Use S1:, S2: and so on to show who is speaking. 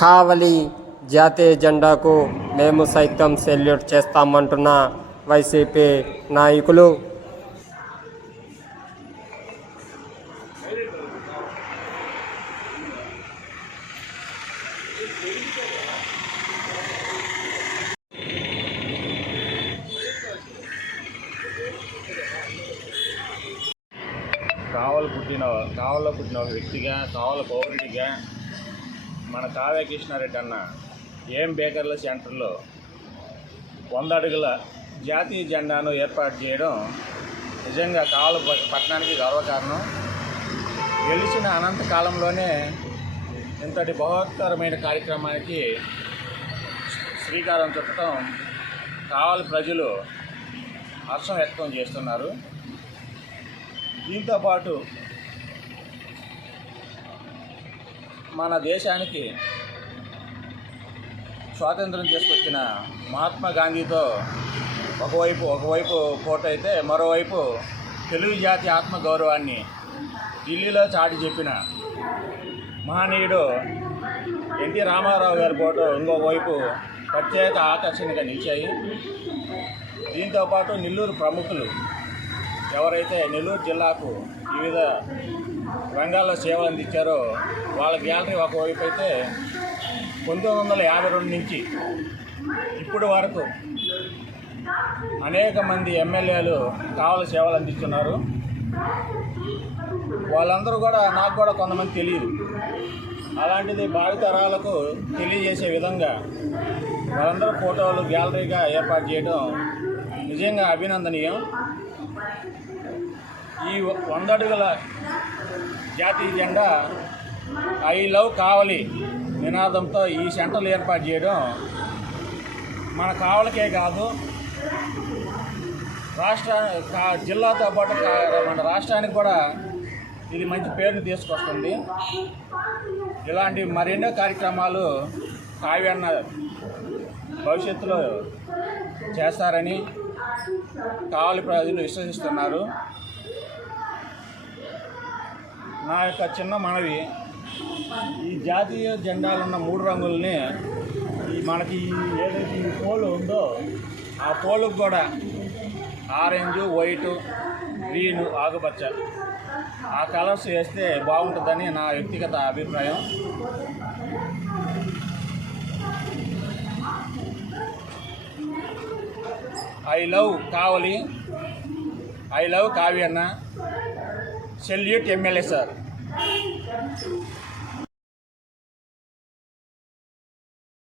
S1: కావలి జాతీయ జెండాకు మేము సైతం సెల్యూట్ చేస్తామంటున్న వైసీపీ నాయకులు.
S2: కావలి పుట్టిన కావలిలో పుట్టిన వ్యక్తిగా కావల పౌరుడిగా మన కావ్య కృష్ణారెడ్డి అన్న ఏం బేకర్ల సెంటర్లో వంద అడుగుల జాతీయ జెండాను ఏర్పాటు చేయడం నిజంగా కాలు పట్టణానికి గర్వకారణం. గెలిచిన అనంత కాలంలోనే ఇంతటి బహోత్తరమైన కార్యక్రమానికి శ్రీకారం చుట్టడం కావాలి ప్రజలు హర్షం వ్యక్తం చేస్తున్నారు. దీంతోపాటు మన దేశానికి స్వాతంత్రం చేసుకొచ్చిన మహాత్మా గాంధీతో ఒకవైపు ఒకవైపు ఫోటో అయితే మరోవైపు తెలుగు జాతి ఆత్మగౌరవాన్ని ఢిల్లీలో చాటి చెప్పిన మహనీయుడు ఎన్టీ రామారావు గారి ఫోటో ఇంకొకవైపు ప్రత్యేక ఆకర్షణగా నిలిచాయి. దీంతోపాటు నెల్లూరు ప్రముఖులు ఎవరైతే నెల్లూరు జిల్లాకు వివిధ రంగాల్లో సేవలు అందించారో వాళ్ళ గ్యాలరీ ఒకవైపు అయితే పంతొమ్మిది వందల యాభై రెండు నుంచి ఇప్పుడు వరకు అనేక మంది ఎమ్మెల్యేలు కావాల సేవలు అందిస్తున్నారు. వాళ్ళందరూ కూడా నాకు కూడా కొంతమంది తెలియదు. అలాంటిది భావితరాలకు తెలియజేసే విధంగా వాళ్ళందరూ ఫోటోలు గ్యాలరీగా ఏర్పాటు చేయడం నిజంగా అభినందనీయం. ఈ వంద అడుగుల జాతీయ జెండా ఐ లవ్ కావలి నినాదంతో ఈ సెంటర్లు ఏర్పాటు చేయడం మన కావలికే కాదు రాష్ట్ర జిల్లాతో పాటు మన రాష్ట్రానికి కూడా ఇది మంచి పేరుని తీసుకొస్తుంది. ఇలాంటి మరెన్నో కార్యక్రమాలు కావ్యన్న భవిష్యత్తులో చేస్తారని కావలి ప్రజలు విశ్వసిస్తున్నారు. నా యొక్క చిన్న మనవి ఈ జాతీయ జెండాలున్న మూడు రంగుల్ని ఈ మనకి ఏదైతే ఈ పోలు ఉందో ఆ పోలుకు కూడా ఆరెంజ్ వైట్ గ్రీన్ ఆకుపచ్చ. ఆ కలర్స్ వేస్తే బాగుంటుందని నా వ్యక్తిగత అభిప్రాయం. I love Kavali I love కావ్యన్న. Salute M L A sir